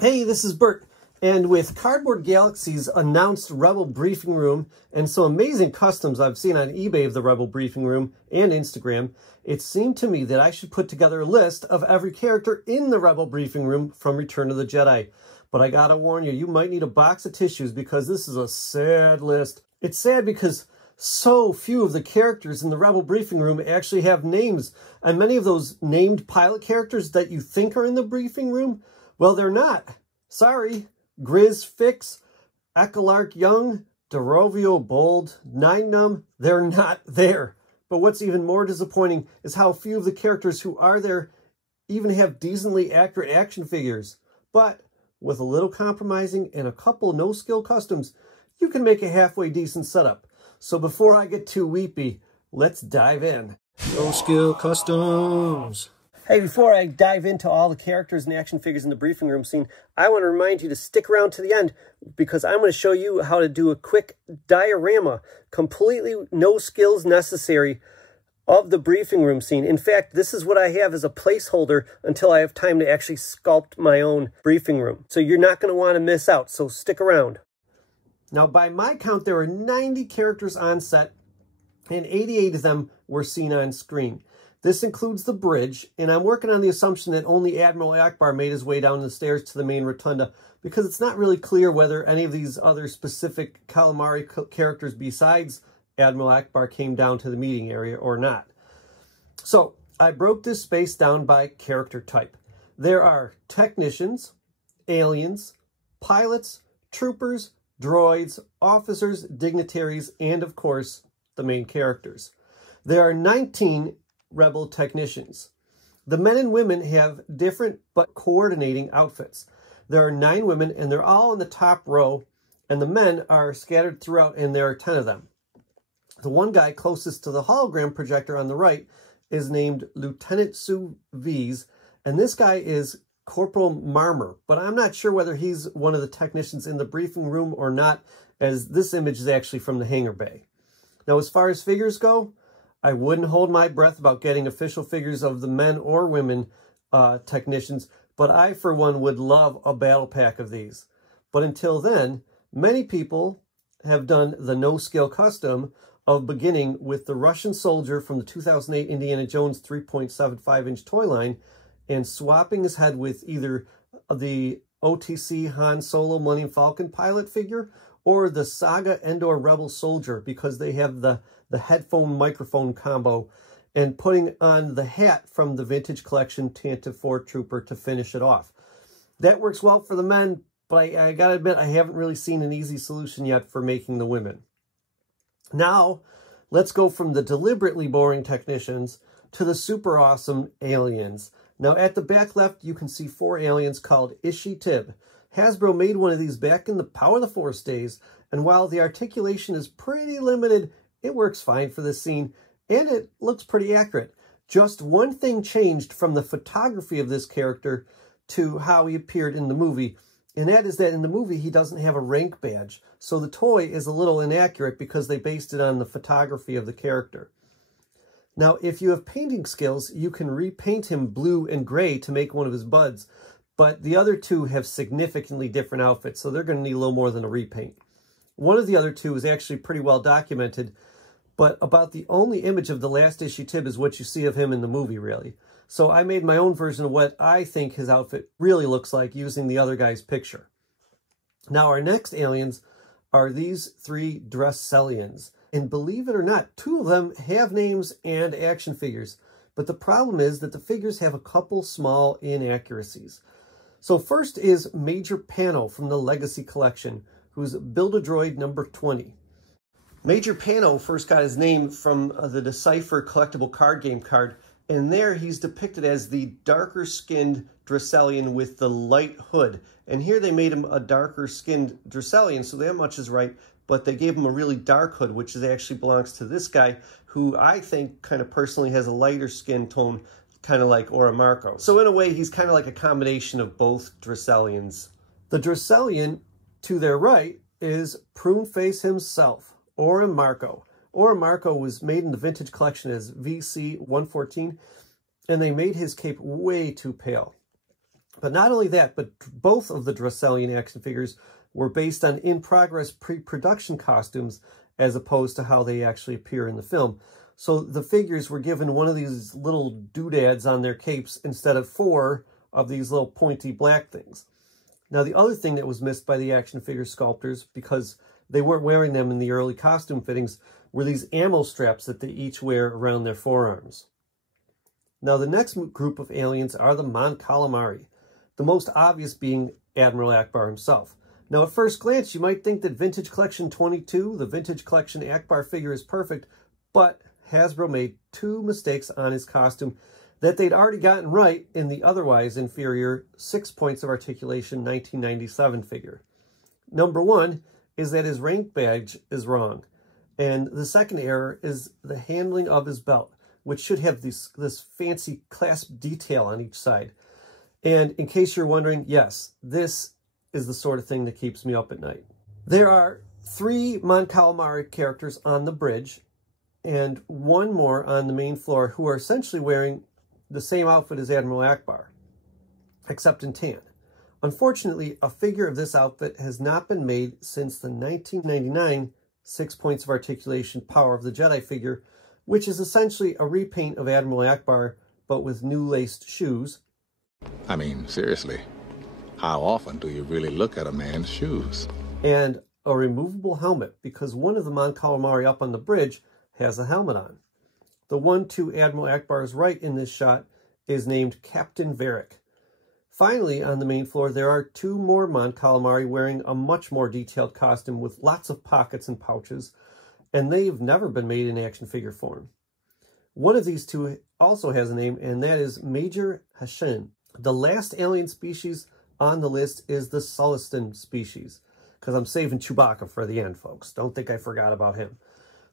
Hey, this is Bert, and with Cardboard Galaxy's announced Rebel Briefing Room and some amazing customs I've seen on eBay of the Rebel Briefing Room and Instagram, it seemed to me that I should put together a list of every character in the Rebel Briefing Room from Return of the Jedi. But I gotta warn you, you might need a box of tissues because this is a sad list. It's sad because so few of the characters in the Rebel Briefing Room actually have names, and many of those named pilot characters that you think are in the briefing room, well, they're not. Sorry. Grizz Fix, Ekelark Young, Derovio Bold, Nine Numb, they're not there. But what's even more disappointing is how few of the characters who are there even have decently accurate action figures. But with a little compromising and a couple no-skill customs, you can make a halfway decent setup. So before I get too weepy, let's dive in. No-skill customs. Hey, before I dive into all the characters and action figures in the briefing room scene, I want to remind you to stick around to the end because I'm going to show you how to do a quick diorama, completely no skills necessary, of the briefing room scene. In fact, this is what I have as a placeholder until I have time to actually sculpt my own briefing room. So you're not going to want to miss out, so stick around. Now, by my count, there are 90 characters on set, and 88 of them were seen on screen. This includes the bridge, and I'm working on the assumption that only Admiral Ackbar made his way down the stairs to the main rotunda, because it's not really clear whether any of these other specific Calamari characters besides Admiral Ackbar came down to the meeting area or not. So, I broke this space down by character type. There are technicians, aliens, pilots, troopers, droids, officers, dignitaries, and of course, the main characters. There are 19 Rebel technicians. The men and women have different but coordinating outfits. There are 9 women and they're all in the top row, and the men are scattered throughout, and there are 10 of them. The one guy closest to the hologram projector on the right is named Lieutenant Sue V's, and this guy is Corporal Marmer, but I'm not sure whether he's one of the technicians in the briefing room or not, as this image is actually from the hangar bay. Now, as far as figures go, I wouldn't hold my breath about getting official figures of the men or women technicians, but I, for one, would love a battle pack of these. But until then, many people have done the no-skill custom of beginning with the Russian soldier from the 2008 Indiana Jones 3.75-inch toy line and swapping his head with either the OTC Han Solo Millennium Falcon pilot figure or the Saga Endor Rebel soldier, because they have the headphone microphone combo, and putting on the hat from the vintage collection Tantive 4 Trooper to finish it off. That works well for the men, but I gotta admit, I haven't really seen an easy solution yet for making the women. Now, let's go from the deliberately boring technicians to the super awesome aliens. Now, at the back left, you can see 4 aliens called Ishi Tib. Hasbro made one of these back in the Power of the Force days, and while the articulation is pretty limited, it works fine for this scene, and it looks pretty accurate. Just one thing changed from the photography of this character to how he appeared in the movie, and that is that in the movie, he doesn't have a rank badge. So the toy is a little inaccurate because they based it on the photography of the character. Now, if you have painting skills, you can repaint him blue and gray to make one of his buds, but the other 2 have significantly different outfits, so they're going to need a little more than a repaint. One of the other 2 is actually pretty well documented, but about the only image of the last Ishi Tib is what you see of him in the movie, really. So I made my own version of what I think his outfit really looks like using the other guy's picture. Now, our next aliens are these 3 Dresselians. And believe it or not, 2 of them have names and action figures. But the problem is that the figures have a couple small inaccuracies. So first is Major Pano from the Legacy Collection, who's Build-A-Droid number 20. Major Pano first got his name from the Decipher collectible card game card, and there he's depicted as the darker-skinned Dresselian with the light hood. And here they made him a darker-skinned Dresselian, so that much is right, but they gave him a really dark hood, which actually belongs to this guy, who I think kind of personally has a lighter skin tone, kind of like Ora Marco. So in a way, he's kind of like a combination of both Dresselians. The Dresselian to their right is Pruneface himself, Ora Marco. Ora Marco was made in the vintage collection as VC-114, and they made his cape way too pale. But not only that, but both of the Dresselian action figures were based on in-progress pre-production costumes as opposed to how they actually appear in the film. So the figures were given one of these little doodads on their capes instead of 4 of these little pointy black things. Now, the other thing that was missed by the action figure sculptors, because they weren't wearing them in the early costume fittings, were these ammo straps that they each wear around their forearms. Now, the next group of aliens are the Mon Calamari, the most obvious being Admiral Ackbar himself. Now, at first glance, you might think that Vintage Collection 22, the Vintage Collection Ackbar figure, is perfect, but Hasbro made 2 mistakes on his costume that they'd already gotten right in the otherwise inferior 6 points of articulation 1997 figure. Number 1 is that his rank badge is wrong. And the second error is the handling of his belt, which should have this fancy clasp detail on each side. And in case you're wondering, yes, this is the sort of thing that keeps me up at night. There are 3 Mon Calamari characters on the bridge and 1 more on the main floor who are essentially wearing the same outfit as Admiral Ackbar, except in tan. Unfortunately, a figure of this outfit has not been made since the 1999 6 points of articulation Power of the Jedi figure, which is essentially a repaint of Admiral Ackbar, but with new laced shoes. I mean, seriously, how often do you really look at a man's shoes? And a removable helmet, because one of the Mon Calamari up on the bridge has a helmet on. The one to Admiral Ackbar's right in this shot is named Captain Varric. Finally, on the main floor, there are 2 more Mon Calamari wearing a much more detailed costume with lots of pockets and pouches, and they've never been made in action figure form. One of these 2 also has a name, and that is Major Hashin. The last alien species on the list is the Sullustan species, because I'm saving Chewbacca for the end, folks. Don't think I forgot about him.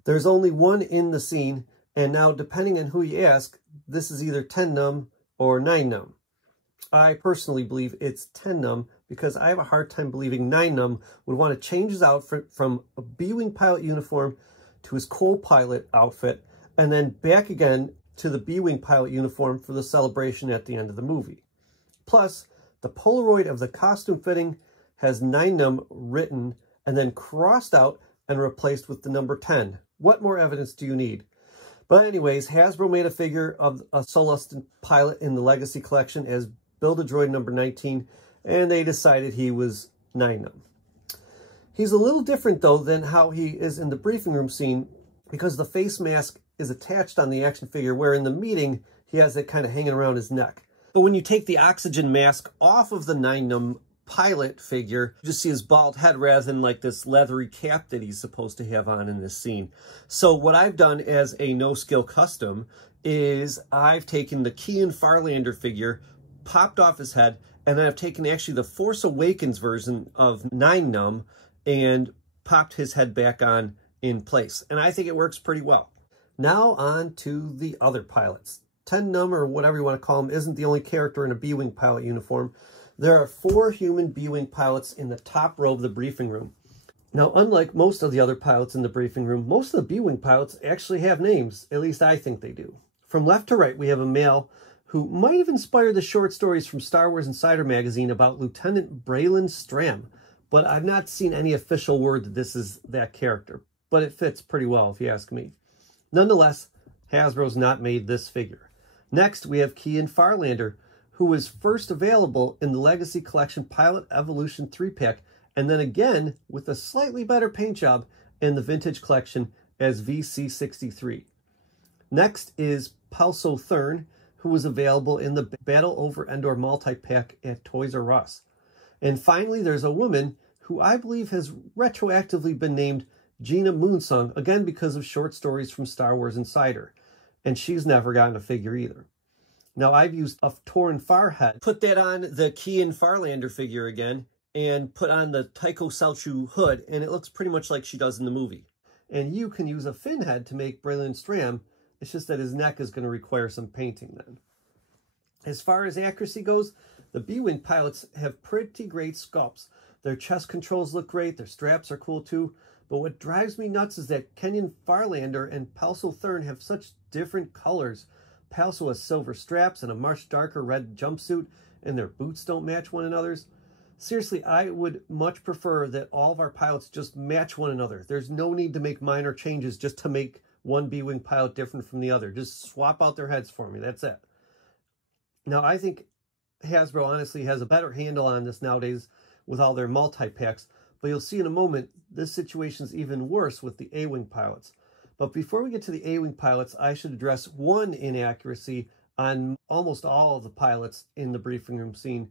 There's only 1 in the scene, and now, depending on who you ask, this is either 10 num or 9 num. I personally believe it's 10 num because I have a hard time believing 9 num would want to change his outfit from a B-Wing pilot uniform to his co-pilot outfit and then back again to the B-Wing pilot uniform for the celebration at the end of the movie. Plus, the Polaroid of the costume fitting has 9 num written and then crossed out and replaced with the number 10. What more evidence do you need? But anyways, Hasbro made a figure of a Sullustan pilot in the Legacy Collection as Build-A-Droid number 19, and they decided he was 9 num. He's a little different, though, than how he is in the briefing room scene, because the face mask is attached on the action figure, where in the meeting, he has it kind of hanging around his neck. But when you take the oxygen mask off of the 9 num pilot figure, you just see his bald head rather than like this leathery cap that he's supposed to have on in this scene. So what I've done as a no-skill custom is I've taken the Kean Farlander figure, popped off his head, and then I've taken actually the Force Awakens version of 9 num and popped his head back on in place. And I think it works pretty well. Now on to the other pilots. 10 num, or whatever you want to call him, isn't the only character in a B-Wing pilot uniform. There are 4 human B-Wing pilots in the top row of the briefing room. Now, unlike most of the other pilots in the briefing room, most of the B-Wing pilots actually have names. At least I think they do. From left to right, we have a male who might have inspired the short stories from Star Wars Insider magazine about Lieutenant Braylen Stram, but I've not seen any official word that this is that character. But it fits pretty well, if you ask me. Nonetheless, Hasbro's not made this figure. Next, we have Kean Farlander, who was first available in the Legacy Collection Pilot Evolution 3-pack, and then again with a slightly better paint job in the Vintage Collection as VC63. Next is Palso Thurn, who was available in the Battle Over Endor multi-pack at Toys R Us. And finally, there's a woman who I believe has retroactively been named Gina Moonsong, again because of short stories from Star Wars Insider. And she's never gotten a figure either. Now, I've used a Torn Farhead, put that on the Kean Farlander figure again, and put on the Tycho Celchu hood, and it looks pretty much like she does in the movie. And you can use a fin head to make Braylen Stram. It's just that his neck is going to require some painting then. As far as accuracy goes, the B-Wing pilots have pretty great sculpts. Their chest controls look great, their straps are cool too, but what drives me nuts is that Kean Farlander and Palso Thurn have such different colors. Palso has silver straps and a much darker red jumpsuit, and their boots don't match one another's. Seriously, I would much prefer that all of our pilots just match one another. There's no need to make minor changes just to make one B-Wing pilot different from the other. Just swap out their heads for me. That's it. Now, I think Hasbro honestly has a better handle on this nowadays with all their multi-packs, but you'll see in a moment this situation's even worse with the A-Wing pilots. But before we get to the A-Wing pilots, I should address one inaccuracy on almost all of the pilots in the briefing room scene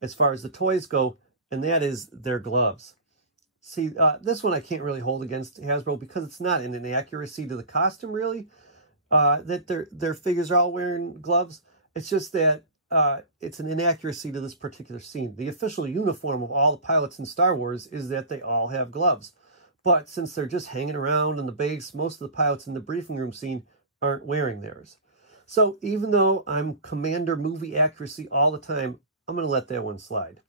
as far as the toys go, and that is their gloves. See, this one I can't really hold against Hasbro because it's not an inaccuracy to the costume, really, that their figures are all wearing gloves. It's just that it's an inaccuracy to this particular scene. The official uniform of all the pilots in Star Wars is that they all have gloves. But since they're just hanging around on the base, most of the pilots in the briefing room scene aren't wearing theirs. So even though I'm Commander movie accuracy all the time, I'm going to let that one slide.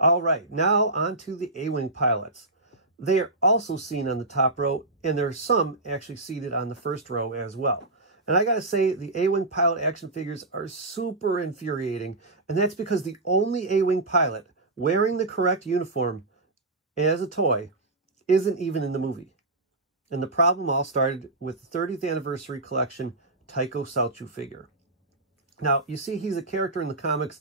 All right, now on to the A-Wing pilots. They are also seen on the top row, and there are some actually seated on the first row as well. And I gotta say, the A-Wing pilot action figures are super infuriating, and that's because the only A-Wing pilot wearing the correct uniform as a toy isn't even in the movie. And the problem all started with the 30th anniversary collection Tycho Celchu figure. Now, you see he's a character in the comics,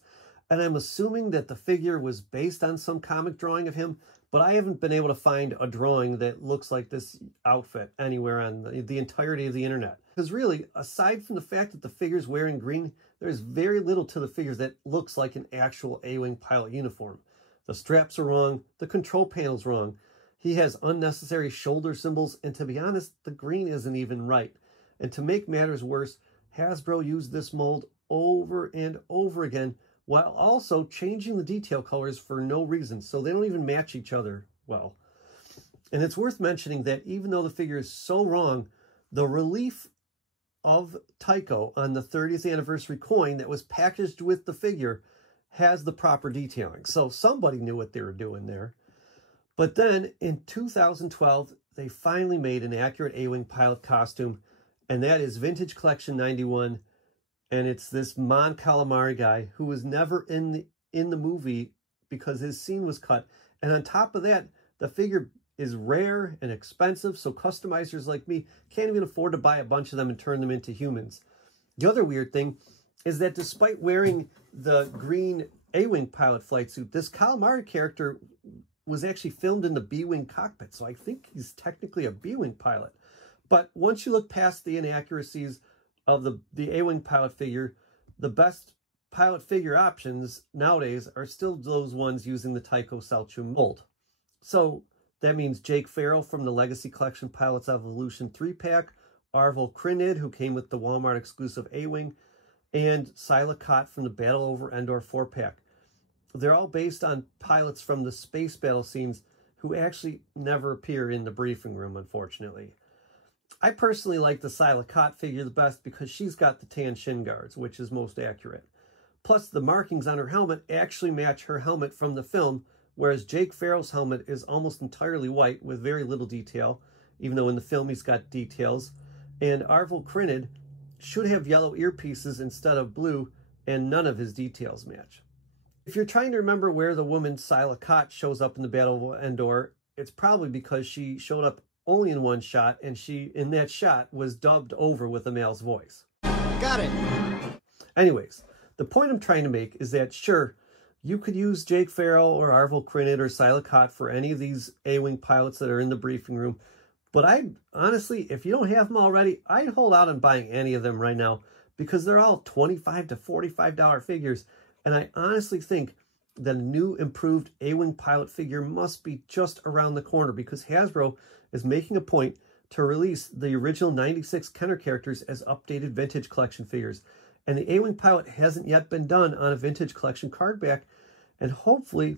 and I'm assuming that the figure was based on some comic drawing of him, but I haven't been able to find a drawing that looks like this outfit anywhere on the entirety of the internet. Because really, aside from the fact that the figure's wearing green, there's very little to the figure that looks like an actual A-Wing pilot uniform. The straps are wrong, the control panel's wrong, he has unnecessary shoulder symbols, and to be honest, the green isn't even right. And to make matters worse, Hasbro used this mold over and over again, while also changing the detail colors for no reason, so they don't even match each other well. And it's worth mentioning that even though the figure is so wrong, the relief of Tycho on the 30th anniversary coin that was packaged with the figure has the proper detailing. So somebody knew what they were doing there. But then in 2012, they finally made an accurate A-Wing pilot costume, and that is Vintage Collection 91. And it's this Mon Calamari guy who was never in the movie because his scene was cut. And on top of that, the figure is rare and expensive, so customizers like me can't even afford to buy a bunch of them and turn them into humans. The other weird thing is that despite wearing the green A-Wing pilot flight suit, this Calamari character was actually filmed in the B-Wing cockpit, so I think he's technically a B-Wing pilot. But once you look past the inaccuracies of the A-Wing pilot figure, the best pilot figure options nowadays are still those ones using the Tycho Celchu mold. So that means Jake Farrell from the Legacy Collection Pilots Evolution 3-pack, Arvel Krynid, who came with the Walmart exclusive A-Wing, and Sila Kott from the Battle Over Endor 4-pack. They're all based on pilots from the space battle scenes who actually never appear in the briefing room, unfortunately. I personally like the Sila Kott figure the best because she's got the tan shin guards, which is most accurate. Plus, the markings on her helmet actually match her helmet from the film, whereas Jake Farrell's helmet is almost entirely white with very little detail, even though in the film he's got details. And Arvel Krynid should have yellow earpieces instead of blue, and none of his details match. If you're trying to remember where the woman Sila Kott shows up in the Battle of Endor, it's probably because she showed up only in one shot, and she, in that shot, was dubbed over with a male's voice. Got it! Anyways, the point I'm trying to make is that, sure, you could use Jake Farrell or Arvel Krynid or Sila Kott for any of these A-Wing pilots that are in the briefing room, but honestly, if you don't have them already, I'd hold out on buying any of them right now, because they're all $25 to $45 figures, and I honestly think that a new improved A-Wing pilot figure must be just around the corner, because Hasbro is making a point to release the original 96 Kenner characters as updated Vintage Collection figures. And the A-Wing pilot hasn't yet been done on a Vintage Collection card back. And hopefully,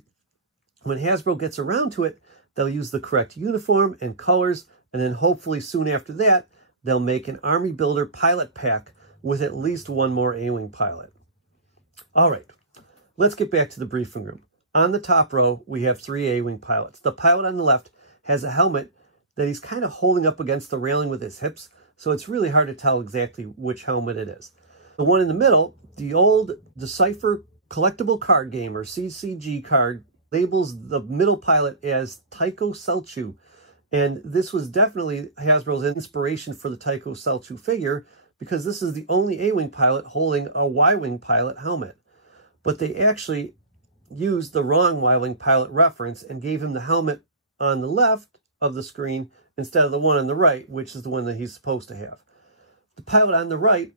when Hasbro gets around to it, they'll use the correct uniform and colors. And then hopefully soon after that, they'll make an Army Builder pilot pack with at least one more A-Wing pilot. All right, let's get back to the briefing room. On the top row, we have 3 A-Wing pilots. The pilot on the left has a helmet that he's kind of holding up against the railing with his hips, so it's really hard to tell exactly which helmet it is. The one in the middle, the old Decipher collectible card game, or CCG card, labels the middle pilot as Tycho Celchu. And this was definitely Hasbro's inspiration for the Tycho Celchu figure, because this is the only A-Wing pilot holding a Y-Wing pilot helmet. But they actually used the wrong Y-Wing pilot reference and gave him the helmet on the left of the screen instead of the one on the right, which is the one that he's supposed to have. The pilot on the right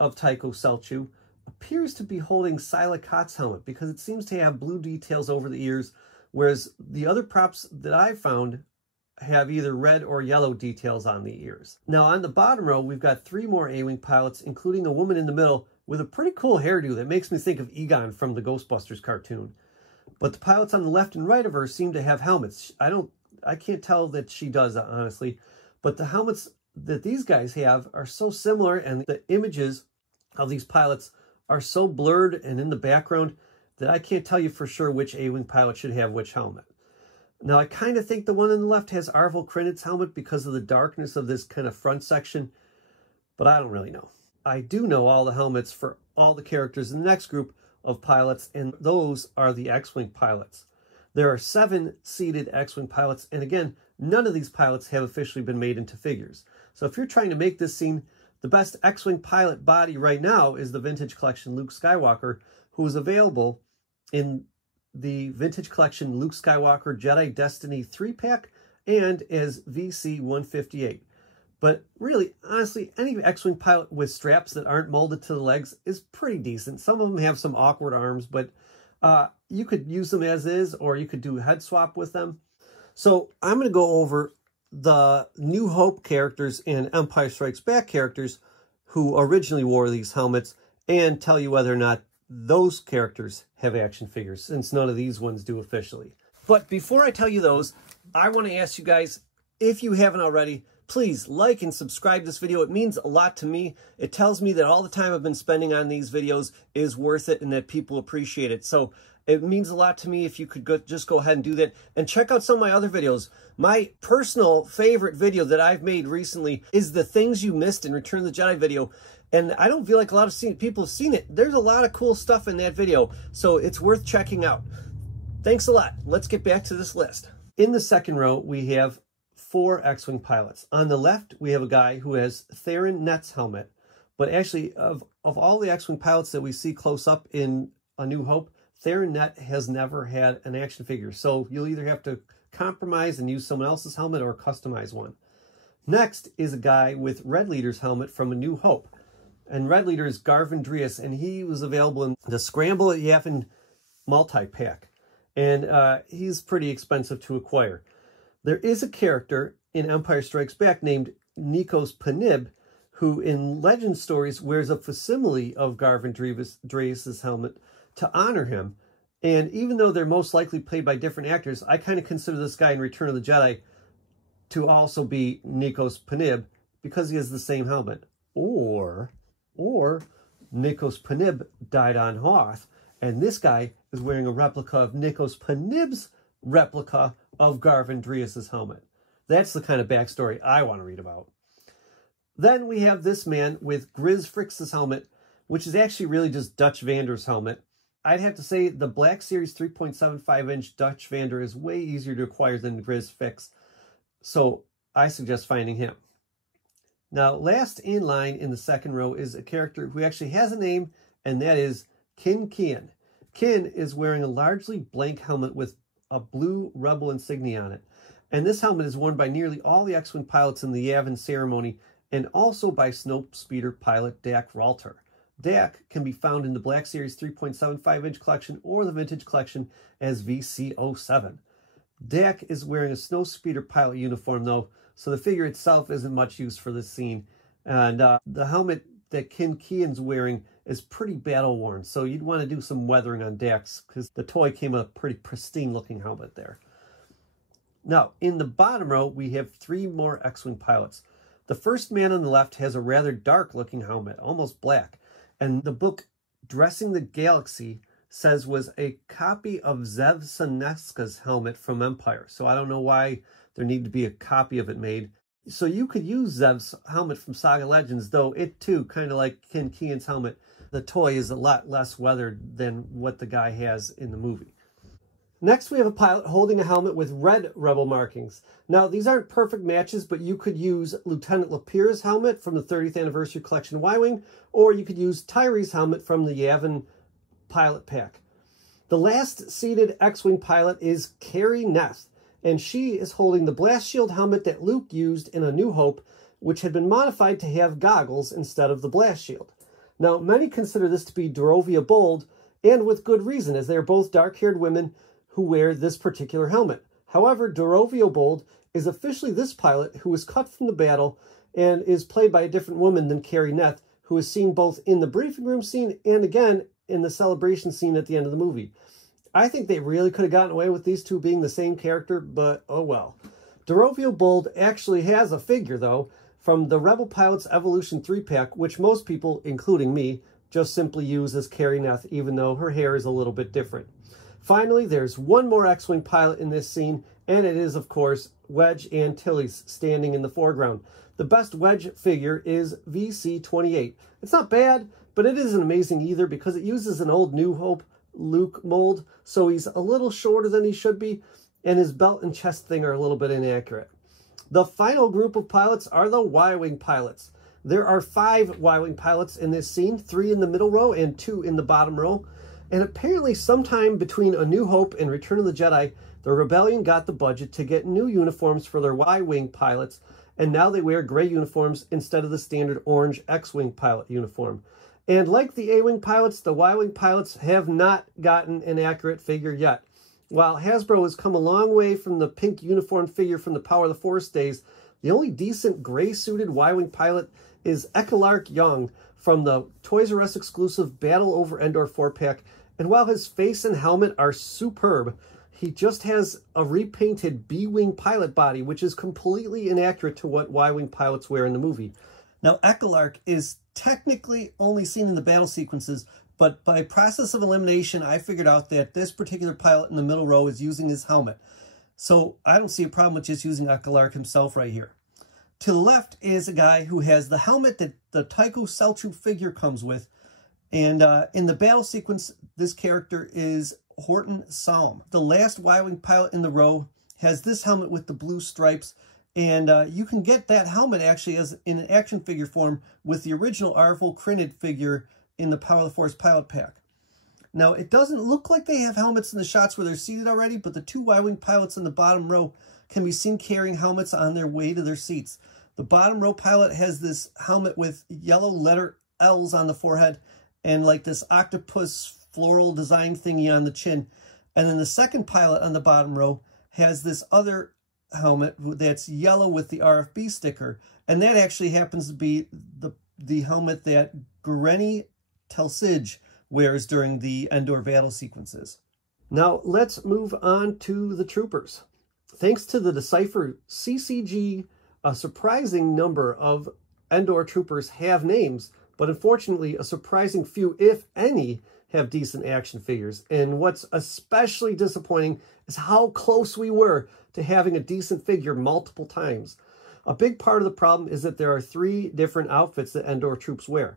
of Tycho Celchu appears to be holding Sila Kott's helmet, because it seems to have blue details over the ears, whereas the other props that I found have either red or yellow details on the ears. Now on the bottom row, we've got 3 more A-Wing pilots, including a woman in the middle with a pretty cool hairdo that makes me think of Egon from the Ghostbusters cartoon. But the pilots on the left and right of her seem to have helmets. I can't tell that she does, honestly, but the helmets that these guys have are so similar, and the images of these pilots are so blurred and in the background that I can't tell you for sure which A-Wing pilot should have which helmet. Now, I kind of think the one on the left has Arvel Krennic's helmet because of the darkness of this kind of front section, but I don't really know. I do know all the helmets for all the characters in the next group of pilots, and those are the X-Wing pilots. There are 7 seated X-Wing pilots, and again, none of these pilots have officially been made into figures. So if you're trying to make this scene, the best X-Wing pilot body right now is the Vintage Collection Luke Skywalker, who is available in the Vintage Collection Luke Skywalker Jedi Destiny 3-pack and as VC-158. But really, honestly, any X-Wing pilot with straps that aren't molded to the legs is pretty decent. Some of them have some awkward arms, but you could use them as is, or you could do a head swap with them. So I'm going to go over the New Hope characters and Empire Strikes Back characters who originally wore these helmets, and tell you whether or not those characters have action figures, since none of these ones do officially. But before I tell you those, I want to ask you guys, if you haven't already, please like and subscribe to this video. It means a lot to me. It tells me that all the time I've been spending on these videos is worth it and that people appreciate it. So it means a lot to me if you could just go ahead and do that. And check out some of my other videos. My personal favorite video that I've made recently is the Things You Missed in Return of the Jedi video. And I don't feel like a lot of people have seen it. There's a lot of cool stuff in that video, so it's worth checking out. Thanks a lot. Let's get back to this list. In the second row, we have 4 X-Wing pilots. On the left, we have a guy who has Theron Nett's helmet. But actually, of all the X-Wing pilots that we see close up in A New Hope, Theron Nett has never had an action figure. So you'll either have to compromise and use someone else's helmet or customize one. Next is a guy with Red Leader's helmet from A New Hope. And Red Leader is Garvin Dreis, and he was available in the Scramble at Yavin multi-pack. And he's pretty expensive to acquire. There is a character in Empire Strikes Back named Nikos Panib, who in Legend Stories wears a facsimile of Garvin Dreis' helmet to honor him. And even though they're most likely played by different actors, I kind of consider this guy in Return of the Jedi to also be Nikos Panib because he has the same helmet. Or Nikos Panib died on Hoth, and this guy is wearing a replica of Nikos Panib's replica of Garvin Dreis' helmet. That's the kind of backstory I want to read about. Then we have this man with Grizz Frix's helmet, which is actually really just Dutch Vander's helmet. I'd have to say the Black Series 3.75-inch Dutch Vander is way easier to acquire than Grizz Frix, so I suggest finding him. Now, last in line in the second row is a character who actually has a name, and that is Kin Kian. Kin is wearing a largely blank helmet with a blue Rebel insignia on it. And this helmet is worn by nearly all the X-Wing pilots in the Yavin ceremony, and also by Snowspeeder pilot Dak Ralter. Dak can be found in the Black Series 3.75-inch collection or the Vintage Collection as VC-07. Dak is wearing a Snowspeeder pilot uniform, though, so the figure itself isn't much use for this scene. And the helmet that Kin Kian's wearing is pretty battle-worn, so you'd want to do some weathering on Dak's, because the toy came with a pretty pristine-looking helmet there. Now, in the bottom row, we have 3 more X-Wing pilots. The first man on the left has a rather dark-looking helmet, almost black, and the book Dressing the Galaxy says was a copy of Zev Seneska's helmet from Empire, so I don't know why there needed to be a copy of it made. So you could use Zev's helmet from Saga Legends, though it too, kind of like Kin Kian's helmet, the toy is a lot less weathered than what the guy has in the movie. Next, we have a pilot holding a helmet with red Rebel markings. Now, these aren't perfect matches, but you could use Lieutenant Lapierre's helmet from the 30th Anniversary Collection Y-Wing, or you could use Tyree's helmet from the Yavin pilot pack. The last seated X-Wing pilot is Carrie Neth, and she is holding the blast shield helmet that Luke used in A New Hope, which had been modified to have goggles instead of the blast shield. Now, many consider this to be Dorovia Bold, and with good reason, as they are both dark-haired women who wear this particular helmet. However, Dorovia Bold is officially this pilot who was cut from the battle and is played by a different woman than Carrie Neth, who is seen both in the briefing room scene and again in the celebration scene at the end of the movie. I think they really could have gotten away with these two being the same character, but oh well. Dorovia Bold actually has a figure, though, from the Rebel Pilots Evolution 3-pack, which most people, including me, just simply use as Carrie Neth, even though her hair is a little bit different. Finally, there's one more X-Wing pilot in this scene, and it is, of course, Wedge Antilles standing in the foreground. The best Wedge figure is VC-28. It's not bad, but it isn't amazing either because it uses an old New Hope Luke mold, so he's a little shorter than he should be, and his belt and chest thing are a little bit inaccurate. The final group of pilots are the Y-Wing pilots. There are 5 Y-Wing pilots in this scene, 3 in the middle row and 2 in the bottom row. And apparently sometime between A New Hope and Return of the Jedi, the Rebellion got the budget to get new uniforms for their Y-Wing pilots, and now they wear gray uniforms instead of the standard orange X-Wing pilot uniform. And like the A-Wing pilots, the Y-Wing pilots have not gotten an accurate figure yet. While Hasbro has come a long way from the pink uniform figure from the Power of the Force days, the only decent gray-suited Y-Wing pilot is Ekelark Young from the Toys R Us exclusive Battle Over Endor 4-pack, and while his face and helmet are superb, he just has a repainted B-Wing pilot body, which is completely inaccurate to what Y-Wing pilots wear in the movie. Now, Ekelark is technically only seen in the battle sequences, but by process of elimination, I figured out that this particular pilot in the middle row is using his helmet. So I don't see a problem with just using Ekelark himself right here. To the left is a guy who has the helmet that the Tycho Celchu figure comes with. And in the battle sequence, this character is Horton Salm. The last Y-Wing pilot in the row has this helmet with the blue stripes. And you can get that helmet actually as in an action figure form with the original Arvel Crinid figure in the Power of the Force pilot pack. Now, it doesn't look like they have helmets in the shots where they're seated already, but the 2 Y-Wing pilots in the bottom row can be seen carrying helmets on their way to their seats. The bottom row pilot has this helmet with yellow letter L's on the forehead and like this octopus floral design thingy on the chin. And then the second pilot on the bottom row has this other helmet that's yellow with the RFB sticker. And that actually happens to be the helmet that Grenny Telsij wears during the Endor battle sequences. Now, let's move on to the troopers. Thanks to the Decipher CCG, a surprising number of Endor troopers have names, but unfortunately, a surprising few, if any, have decent action figures. And what's especially disappointing is how close we were to having a decent figure multiple times. A big part of the problem is that there are 3 different outfits that Endor troops wear.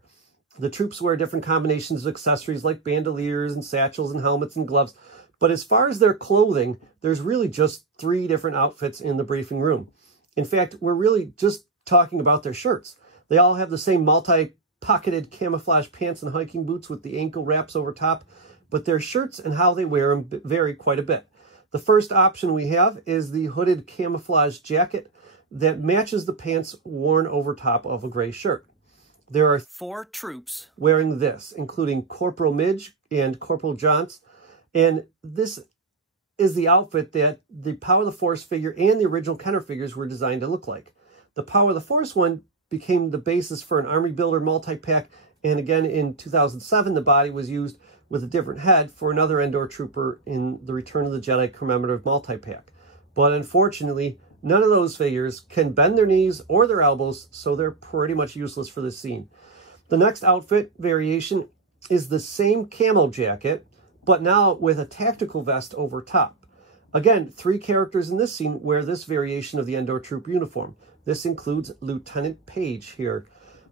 The troops wear different combinations of accessories like bandoliers and satchels and helmets and gloves. But as far as their clothing, there's really just 3 different outfits in the briefing room. In fact, we're really just talking about their shirts. They all have the same multi-pocketed camouflage pants and hiking boots with the ankle wraps over top, but their shirts and how they wear them vary quite a bit. The first option we have is the hooded camouflage jacket that matches the pants worn over top of a gray shirt. There are 4 troops wearing this, including Corporal Midge and Corporal Johns, and this is the outfit that the Power of the Force figure and the original Kenner figures were designed to look like. The Power of the Force one became the basis for an Army Builder multi-pack, and again in 2007 the body was used with a different head for another Endor trooper in the Return of the Jedi commemorative multi-pack. But unfortunately, none of those figures can bend their knees or their elbows, so they're pretty much useless for this scene. The next outfit variation is the same camo jacket, but now with a tactical vest over top. Again, 3 characters in this scene wear this variation of the Endor troop uniform. This includes Lieutenant Page here.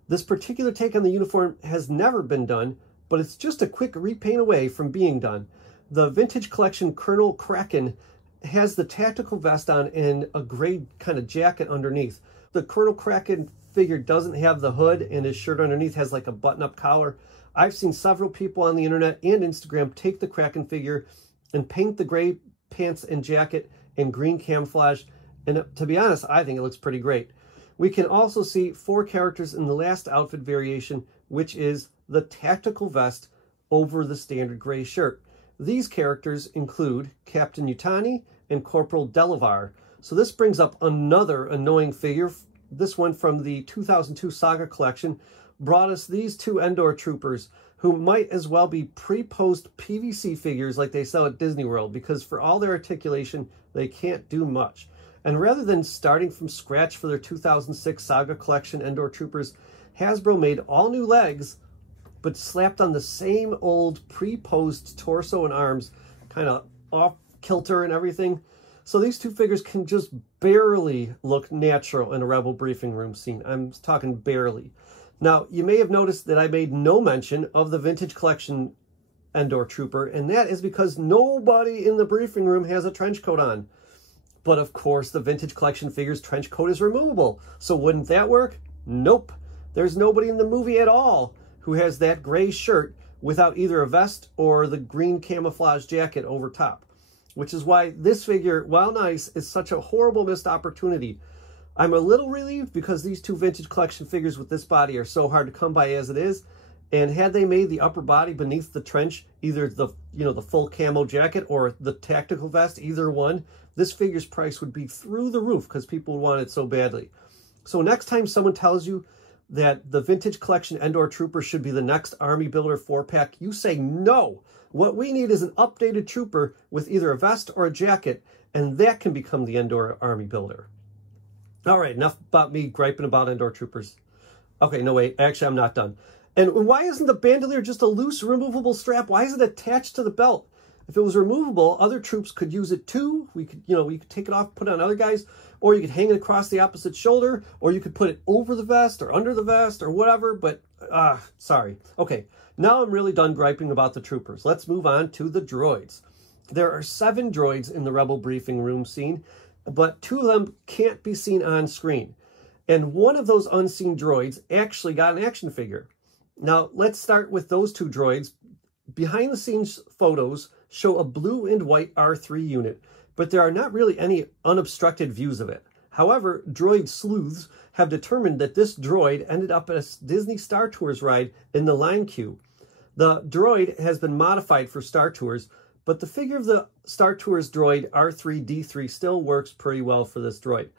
This particular take on the uniform has never been done, but it's just a quick repaint away from being done. The Vintage Collection Colonel Kraken has the tactical vest on and a gray kind of jacket underneath. The Colonel Kraken figure doesn't have the hood, and his shirt underneath has like a button-up collar. I've seen several people on the internet and Instagram take the Kraken figure and paint the gray pants and jacket in green camouflage, and to be honest, I think it looks pretty great. We can also see 4 characters in the last outfit variation, which is the tactical vest over the standard gray shirt. These characters include Captain Yutani and Corporal Delavar. So this brings up another annoying figure. This one from the 2002 Saga collection brought us these 2 Endor troopers who might as well be pre-posed PVC figures like they sell at Disney World, because for all their articulation, they can't do much. And rather than starting from scratch for their 2006 Saga collection Endor troopers, Hasbro made all new legs, but slapped on the same old pre-posed torso and arms, kind of off kilter and everything. So these 2 figures can just barely look natural in a Rebel briefing room scene. I'm talking barely. Now, you may have noticed that I made no mention of the Vintage Collection Endor Trooper, and that is because nobody in the briefing room has a trench coat on. But of course, the Vintage Collection figure's trench coat is removable. So wouldn't that work? Nope. There's nobody in the movie at all who has that gray shirt without either a vest or the green camouflage jacket over top. Which is why this figure, while nice, is such a horrible missed opportunity. I'm a little relieved because these 2 Vintage Collection figures with this body are so hard to come by as it is. And had they made the upper body beneath the trench, either the the full camo jacket or the tactical vest, either one, this figure's price would be through the roof because people would want it so badly. So next time someone tells you that the Vintage Collection Endor Trooper should be the next Army Builder 4-pack, you say no. What we need is an updated trooper with either a vest or a jacket, and that can become the Endor Army Builder. All right, enough about me griping about Endor troopers. Okay, no, wait, actually, I'm not done. And why isn't the bandolier just a loose, removable strap? Why is it attached to the belt? If it was removable, other troops could use it too. We could, we could take it off, put it on other guys, or you could hang it across the opposite shoulder, or you could put it over the vest or under the vest or whatever, but, sorry. Okay, now I'm really done griping about the troopers. Let's move on to the droids. There are 7 droids in the Rebel briefing room scene, but 2 of them can't be seen on screen. And one of those unseen droids actually got an action figure. Now, let's start with those 2 droids. Behind the scenes photos show a blue and white R3 unit, but there are not really any unobstructed views of it. However, droid sleuths have determined that this droid ended up at a Disney Star Tours ride in the line queue. The droid has been modified for Star Tours, but the figure of the Star Tours droid R3-D3 still works pretty well for this droid.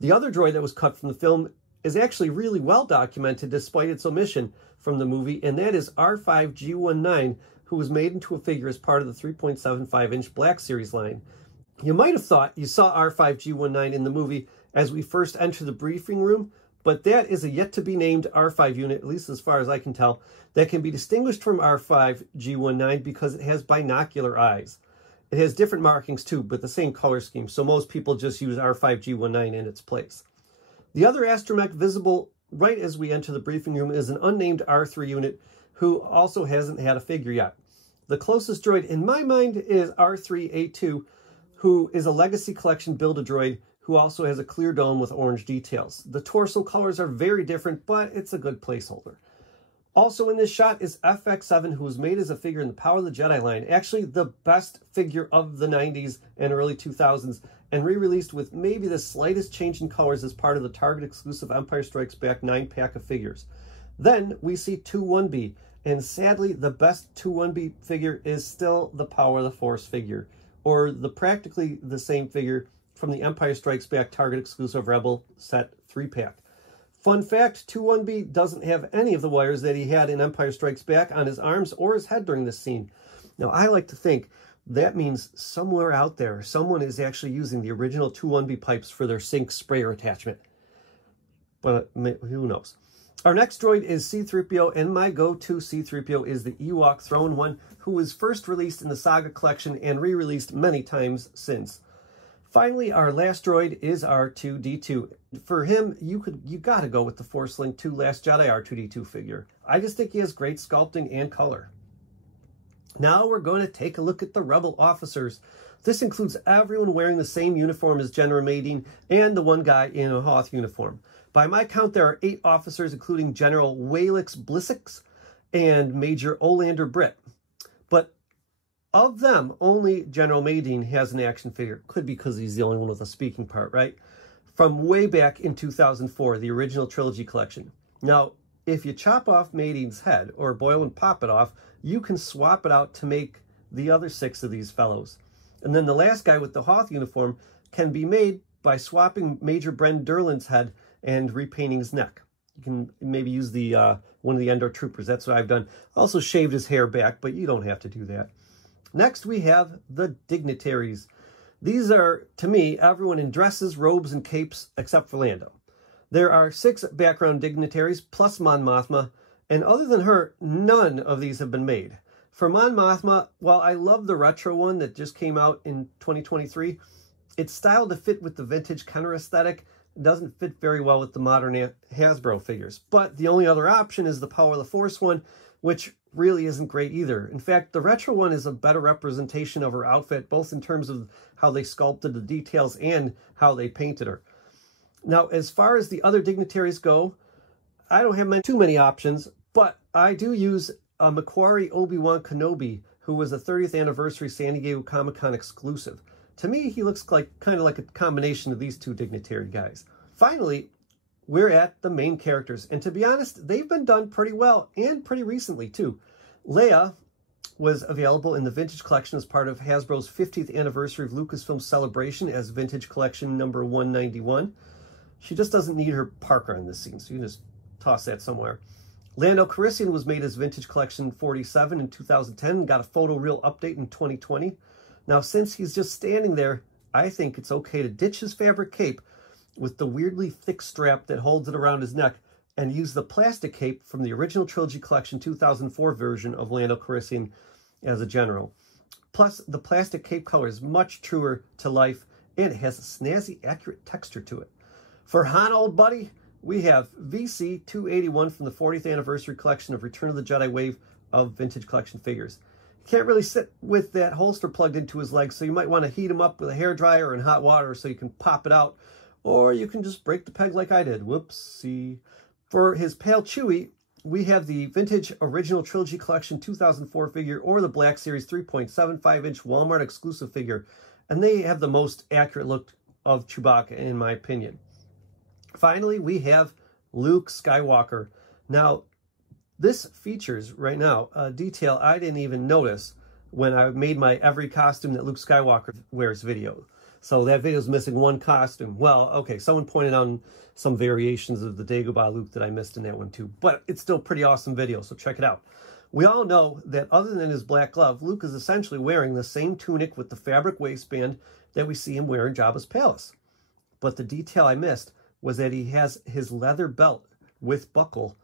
The other droid that was cut from the film is actually really well documented despite its omission from the movie, and that is R5-G19, who was made into a figure as part of the 3.75-inch Black Series line. You might have thought you saw R5-G19 in the movie as we first enter the briefing room, but that is a yet-to-be-named R5 unit, at least as far as I can tell, that can be distinguished from R5-G19 because it has binocular eyes. It has different markings too, but the same color scheme, so most people just use R5-G19 in its place. The other astromech visible right as we enter the briefing room is an unnamed R3 unit who also hasn't had a figure yet. The closest droid in my mind is R3-A2, who is a Legacy Collection Build-A-Droid who also has a clear dome with orange details. The torso colors are very different, but it's a good placeholder. Also in this shot is FX7, who was made as a figure in the Power of the Jedi line, actually the best figure of the 90s and early 2000s, and re-released with maybe the slightest change in colors as part of the Target exclusive Empire Strikes Back 9-pack of figures. Then we see 2-1B, and sadly the best 2-1B figure is still the Power of the Force figure, or the practically the same figure from the Empire Strikes Back Target exclusive Rebel set 3-pack. Fun fact, 2-1B doesn't have any of the wires that he had in Empire Strikes Back on his arms or his head during this scene. Now, I like to think that means somewhere out there, someone is actually using the original 2-1B pipes for their sync sprayer attachment. But who knows? Our next droid is C-3PO, and my go-to C-3PO is the Ewok Throne one, who was first released in the Saga collection and re-released many times since. Finally, our last droid is R2-D2. For him, you gotta go with the Force Link 2 Last Jedi R2-D2 figure. I just think he has great sculpting and color. Now we're going to take a look at the Rebel officers. This includes everyone wearing the same uniform as General Madine and the one guy in a Hoth uniform. By my count, there are 8 officers, including General Walix Blissix and Major Olander Britt. But of them, only General Madine has an action figure. Could be because he's the only one with a speaking part, right? From way back in 2004, the original trilogy collection. Now, if you chop off Madine's head or boil and pop it off, you can swap it out to make the other 6 of these fellows. And then the last guy with the Hoth uniform can be made by swapping Major Bren Durlin's head and repainting his neck. You can maybe use the one of the Endor troopers. That's what I've done. Also shaved his hair back, but you don't have to do that. Next, we have the dignitaries. These are, to me, everyone in dresses, robes, and capes except for Lando. There are 6 background dignitaries plus Mon Mothma, and other than her, none of these have been made. For Mon Mothma, while I love the retro one that just came out in 2023, it's styled to fit with the vintage Kenner aesthetic. It doesn't fit very well with the modern Hasbro figures. But the only other option is the Power of the Force one, which really isn't great either. In fact, the retro one is a better representation of her outfit, both in terms of how they sculpted the details and how they painted her. Now, as far as the other dignitaries go, I don't have too many options, but I do use a Macquarie Obi-Wan Kenobi, who was a 30th anniversary San Diego Comic-Con exclusive. To me, he looks like kind of like a combination of these 2 dignitary guys. Finally, we're at the main characters, and to be honest, they've been done pretty well, and pretty recently too. Leia was available in the Vintage Collection as part of Hasbro's 50th anniversary of Lucasfilm Celebration as Vintage Collection number 191. She just doesn't need her Parker in this scene, so you can just toss that somewhere. Lando Calrissian was made as Vintage Collection 47 in 2010 and got a photoreal update in 2020. Now, since he's just standing there, I think it's okay to ditch his fabric cape with the weirdly thick strap that holds it around his neck and use the plastic cape from the original Trilogy Collection 2004 version of Lando Calrissian as a general. Plus, the plastic cape color is much truer to life and it has a snazzy, accurate texture to it. For Han, old buddy, we have VC 281 from the 40th anniversary collection of Return of the Jedi wave of Vintage Collection figures. Can't really sit with that holster plugged into his leg, so you might want to heat him up with a hairdryer and hot water so you can pop it out, or you can just break the peg like I did. Whoopsie. For his pale Chewie, we have the Vintage Original Trilogy Collection 2004 figure or the Black Series 3.75-inch Walmart exclusive figure, and they have the most accurate look of Chewbacca, in my opinion. Finally, we have Luke Skywalker. Now, this features, right now, a detail I didn't even notice when I made my every costume that Luke Skywalker wears video. So that video is missing one costume. Well, okay, someone pointed out some variations of the Dagobah Luke that I missed in that one too. But it's still a pretty awesome video, so check it out. We all know that other than his black glove, Luke is essentially wearing the same tunic with the fabric waistband that we see him wear in Jabba's palace. But the detail I missed was that he has his leather belt with buckle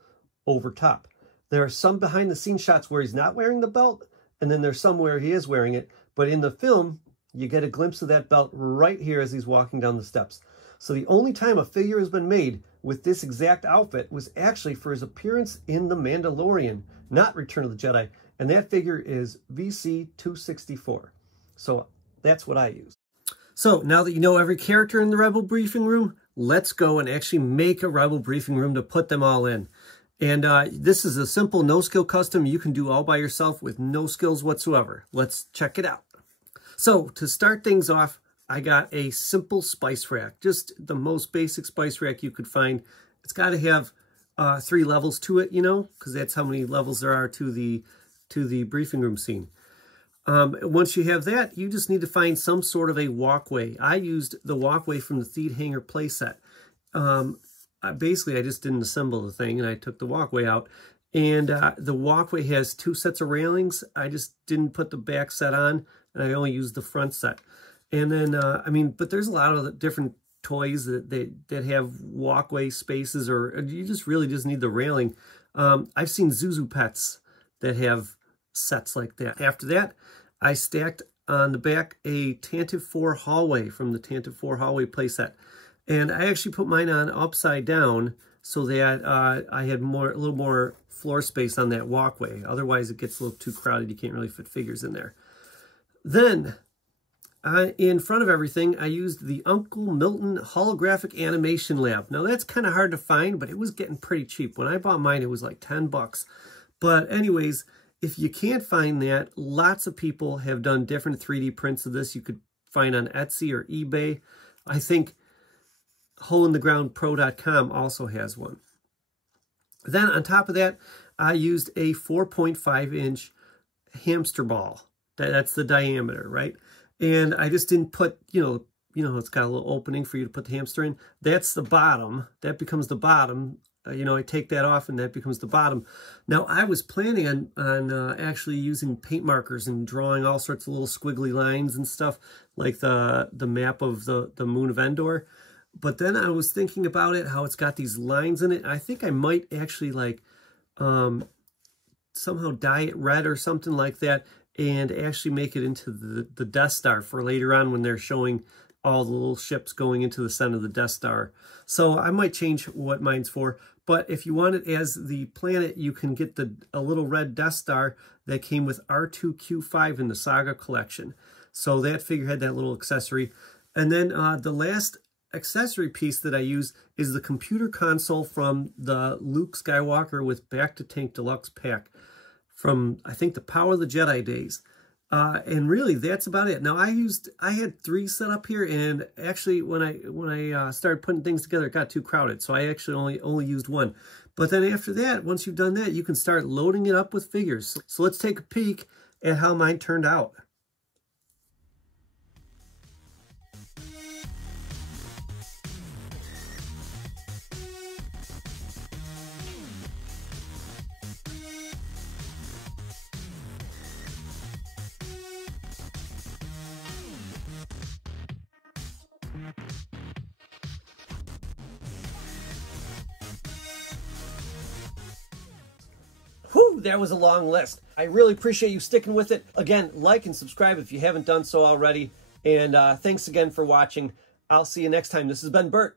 over top. There are some behind-the-scenes shots where he's not wearing the belt, and then there's some where he is wearing it. But in the film, you get a glimpse of that belt right here as he's walking down the steps. So the only time a figure has been made with this exact outfit was actually for his appearance in The Mandalorian, not Return of the Jedi. And that figure is VC-264. So that's what I use. So now that you know every character in the Rebel Briefing Room, let's go and actually make a Rebel Briefing Room to put them all in. And this is a simple no-skill custom you can do all by yourself with no skills whatsoever. Let's check it out. So to start things off, I got a simple spice rack, just the most basic spice rack you could find. It's got to have 3 levels to it, you know, because that's how many levels there are to the briefing room scene. Once you have that, you just need to find some sort of a walkway. I used the walkway from the Theed Hanger playset. Basically, I just didn't assemble the thing, and I took the walkway out. And the walkway has 2 sets of railings. I just didn't put the back set on, and I only used the front set. And then, I mean, but there's a lot of different toys that have walkway spaces, or you just really just need the railing. I've seen Zuzu Pets that have sets like that. After that, I stacked on the back a Tantive 4 hallway from the Tantive 4 hallway playset. And I actually put mine on upside down so that I had a little more floor space on that walkway. Otherwise, it gets a little too crowded. You can't really fit figures in there. Then, in front of everything, I used the Uncle Milton Holographic Animation Lab. Now, that's kind of hard to find, but it was getting pretty cheap. When I bought mine, it was like 10 bucks. But anyways, if you can't find that, lots of people have done different 3D prints of this. You could find on Etsy or eBay. I think HoleInTheGroundPro.com also has one. Then on top of that, I used a 4.5-inch hamster ball. That's the diameter, right? And I just didn't put, you know, it's got a little opening for you to put the hamster in. That's the bottom. That becomes the bottom. You know, I take that off and that becomes the bottom. Now, I was planning on actually using paint markers and drawing all sorts of little squiggly lines and stuff, like the map of the Moon of Endor. But then I was thinking about it, how it's got these lines in it. I think I might actually like somehow dye it red or something like that and actually make it into the Death Star for later on when they're showing all the little ships going into the center of the Death Star. So I might change what mine's for. But if you want it as the planet, you can get a little red Death Star that came with R2-Q5 in the Saga collection. So that figure had that little accessory. And then the last accessory piece that I use is the computer console from the Luke Skywalker with Back to Tank Deluxe pack from, I think, the Power of the Jedi days. And really, that's about it. Now, I had 3 set up here, and actually, when I started putting things together, it got too crowded, so I actually only used 1. But then after that, once you've done that, you can start loading it up with figures. So let's take a peek at how mine turned out. Whew, that was a long list. I really appreciate you sticking with it. Again, like and subscribe if you haven't done so already. And thanks again for watching. I'll see you next time. This has been Bert.